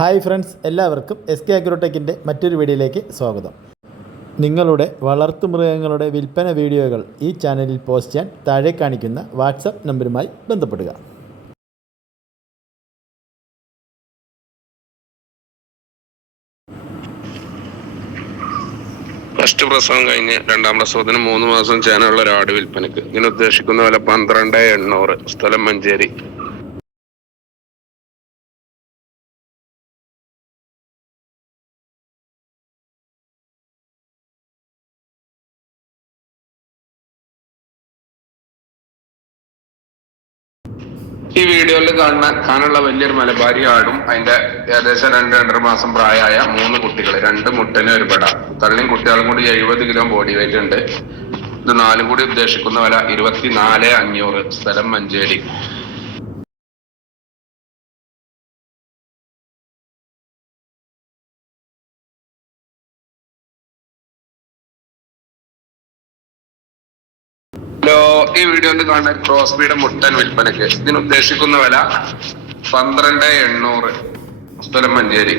Hi friends എല്ലാവർക്കും S K അഗ്രോടെക്കിന്റെ മറ്റൊരു വീഡിയോയിലേക്ക് സ്വാഗതം. നിങ്ങളുടെ വളർത്തുമൃഗങ്ങളുടെ വിൽപ്പന വീഡിയോകൾ ഈ ചാനലിൽ പോസ്റ്റ് ചെയ്യാൻ താഴെ കാണിക്കുന്ന വാട്സപ്പ് നമ്പറുമായി ബന്ധപ്പെടുക. ഫസ്റ്റ് പ്രസവം കഴിഞ്ഞ് രണ്ടാം പ്രസവത്തിന് മൂന്ന് മാസം ചേനയുള്ള ഒരു ആട് വിൽപ്പനക്ക്. ഇതിന് ഉദ്ദേശിക്കുന്ന വില പന്ത്രണ്ട് എണ്ണൂറ്. സ്ഥലം മഞ്ചേരി. ഈ വീഡിയോയിൽ കാണുന്ന കാണുള്ള വലിയൊരു മലബാരി ആടും അതിന്റെ ഏകദേശം രണ്ട് രണ്ടര മാസം പ്രായമായ മൂന്ന് കുട്ടികൾ രണ്ട് മുട്ടനും ഒരു പെട. തള്ളിയും കുട്ടികളും കൂടി എഴുപത് കിലോ ബോഡി വെയിറ്റ് ഉണ്ട്. ഇത് നാലും കൂടി ഉദ്ദേശിക്കുന്ന വില ഇരുപത്തിനാല് അഞ്ഞൂറ് സ്ഥലം മഞ്ചേരി. ഈ വീഡിയോയിൽ കാണുന്ന ക്രോസ്ബിയുടെ മുട്ടൻ വിൽപ്പനക്ക് ഇതിന് ഉദ്ദേശിക്കുന്ന വില പന്ത്രണ്ട് എണ്ണൂറ്. സ്ഥലം മഞ്ചേരി.